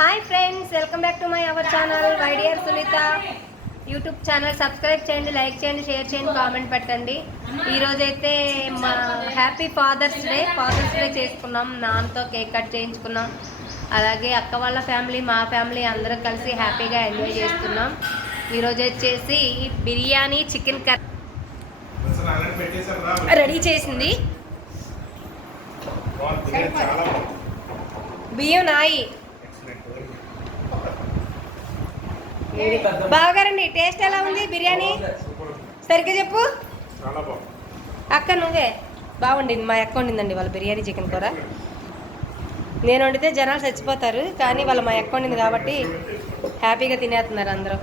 Hi friends, welcome back to my our channel my dear Sunitha YouTube channel. Subscribe చేయండి, like చేయండి, share చేయండి, comment పెట్టండి. ఈరోజైతే మా హ్యాపీ ఫాదర్స్ డే చేసుకున్నాం. నాన్నతో కేక్ కట్ చేయించుకున్నాం. అలాగే అక్క వాళ్ళ ఫ్యామిలీ, మా ఫ్యామిలీ అందరం కలిసి హ్యాపీగా ఎంజాయ్ చేస్తున్నాం. ఈరోజు వచ్చేసి బిర్యానీ, చికెన్ కర్రీ రెడీ చేసింది. బియ్యం నాయి బాగారండి. టేస్ట్ ఎలా ఉంది బిర్యానీ? సరిగ్గా చెప్పు అక్క. నువ్వే బాగుండింది. మా అక్క వండిందండి వాళ్ళ బిర్యానీ, చికెన్ కూర. నేను వండితే జనాలు చచ్చిపోతారు, కానీ వాళ్ళ మా అక్క వండింది కాబట్టి హ్యాపీగా తినేస్తున్నారు అందరూ.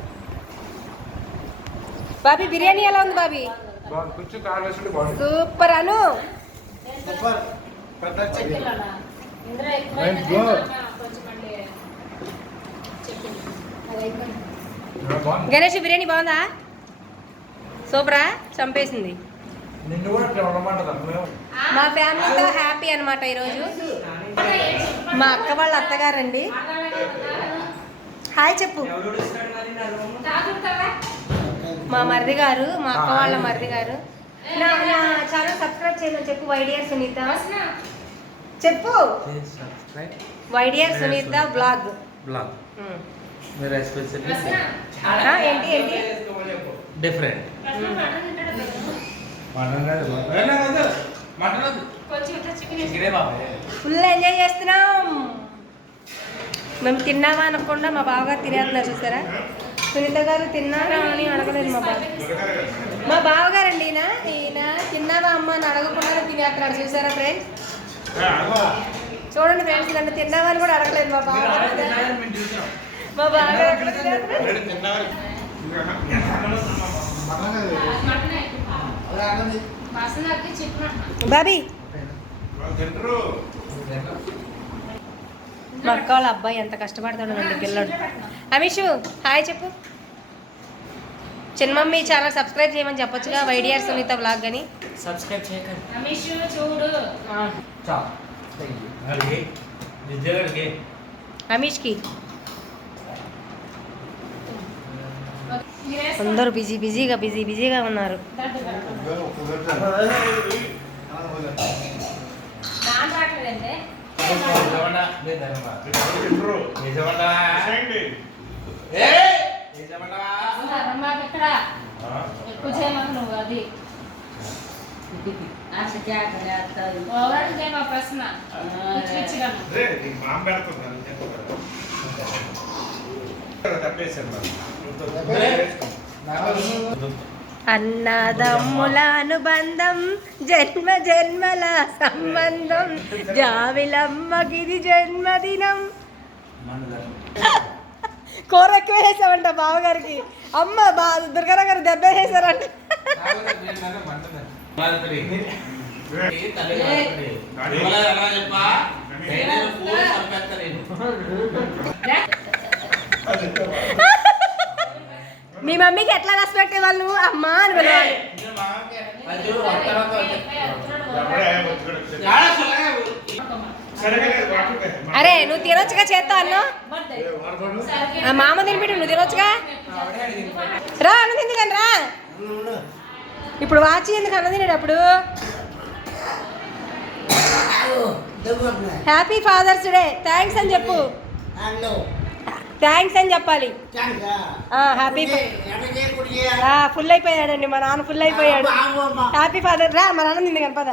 బాబీ బిర్యానీ ఎలా ఉంది బాబీ? సూపర్ అను. గణేష్ బిర్యానీ బాగుందా? సూపరా, చంపేసింది. మా ఫ్యామిలీతో హ్యాపీ అనమాట ఈరోజు. మా అక్క వాళ్ళ అత్తగారండి. హాయ్ చెప్పు. మా మరిది గారు, మా అక్క వాళ్ళ మరిది గారు. నా ఛానల్ సబ్స్క్రైబ్ చేయమని చెప్పు. వైడియర్ సునీత చెప్పు. వైడియర్ సునీత బ్లాగ్. ఏంటి ఏంటి డిఫరెంట్ ఫుల్ ఎంజాయ్ చేస్తున్నాం. మేము తిన్నామా అనకుండా మా బావగారు తినేస్తున్నారు. చూసారా? సునీత గారు తిన్నారా అని అడగలేదు మా బావగారండి. ఈయన తిన్నావా అమ్మ అని అడగకుండా తినేస్తున్నాడు. చూసారా ఫ్రెండ్స్? చూడండి ఫ్రెండ్స్, నన్ను తిన్నావా అని కూడా అడగలేదు మా బావగారు. మా బావగారు బాబీ. మా అక్క వాళ్ళ అబ్బాయి ఎంత కష్టపడతాడు అండి పిల్లడు. అమిషు హాయ్ చెప్పు. చిన్న మమ్మీ ఛానల్ సబ్స్క్రైబ్ చేయమని చెప్పొచ్చుగా. వైడియర్ సునీత బ్లాగ్ అని సబ్స్క్రైబ్ చేయకండి. అమీష్కి అందరూ బిజీగా ఉన్నారు. అన్నదమ్ముల అనుబంధం, జన్మ జన్మల సంబంధం, జావిలమ్మగిరి జన్మదినం. కూర ఎక్కువ వేసామంట బావగారికి. అమ్మ దుర్గారావు గారు దెబ్బ వేసారంట. మీ మమ్మీకి ఎట్లా రెస్పెక్ట్ ఇవ్వాలి నువ్వు? అమ్మా అని పిలవాలి. అరే నువ్వు తినొచ్చుగా, చేస్తా అన్ను. మామ తినిపెట్టు, నువ్వు తినొచ్చుగా. రా అన్న తిందుకని రా. ఇప్పుడు వాచి ఎందుకు అన్న తినేటప్పుడు? Happy fathers day. థ్యాంక్స్ అని చెప్పు. థ్యాంక్స్ అని చెప్పాలి. హ్యాపీ ఫుల్ అయిపోయాడండి మా నాన్న. ఫుల్ అయిపోయాడు. Happy father. రా మా నాన్న తింది కనపద.